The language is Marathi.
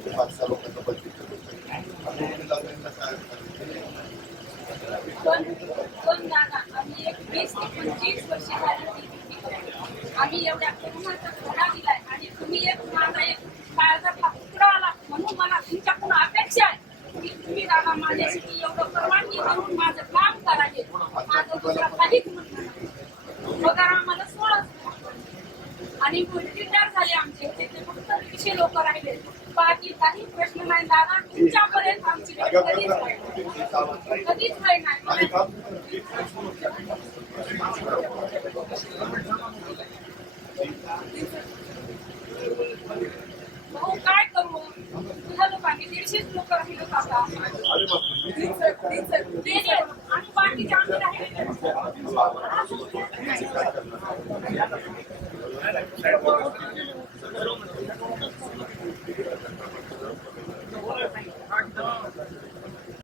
पाच सहा लोकांचं बजेट आम्ही पंचवीस एवढ्या कोरोनाचा दिलाय आणि तुम्ही एक माझा एक काळाचा तुकडा आला म्हणून मला तुमच्याकडून अपेक्षा आहे की तुम्ही दादा माझ्यासाठी एवढं परवानगी करून माझं काम करावे माझं दुसरं काहीच म्हणणं आणि रिटायर झाले आमचे. त्याचे फक्त दीडशे लोक राहिले. बाकी काही प्रश्न नाही. दादा तुमच्यापर्यंत आमची भेट कधीच नाही. कधीच नाही भाऊ काय करू? तुझ्या लोकांनी दीडशेच लोक राहिले. आणि बाकीचे आम्ही राहिले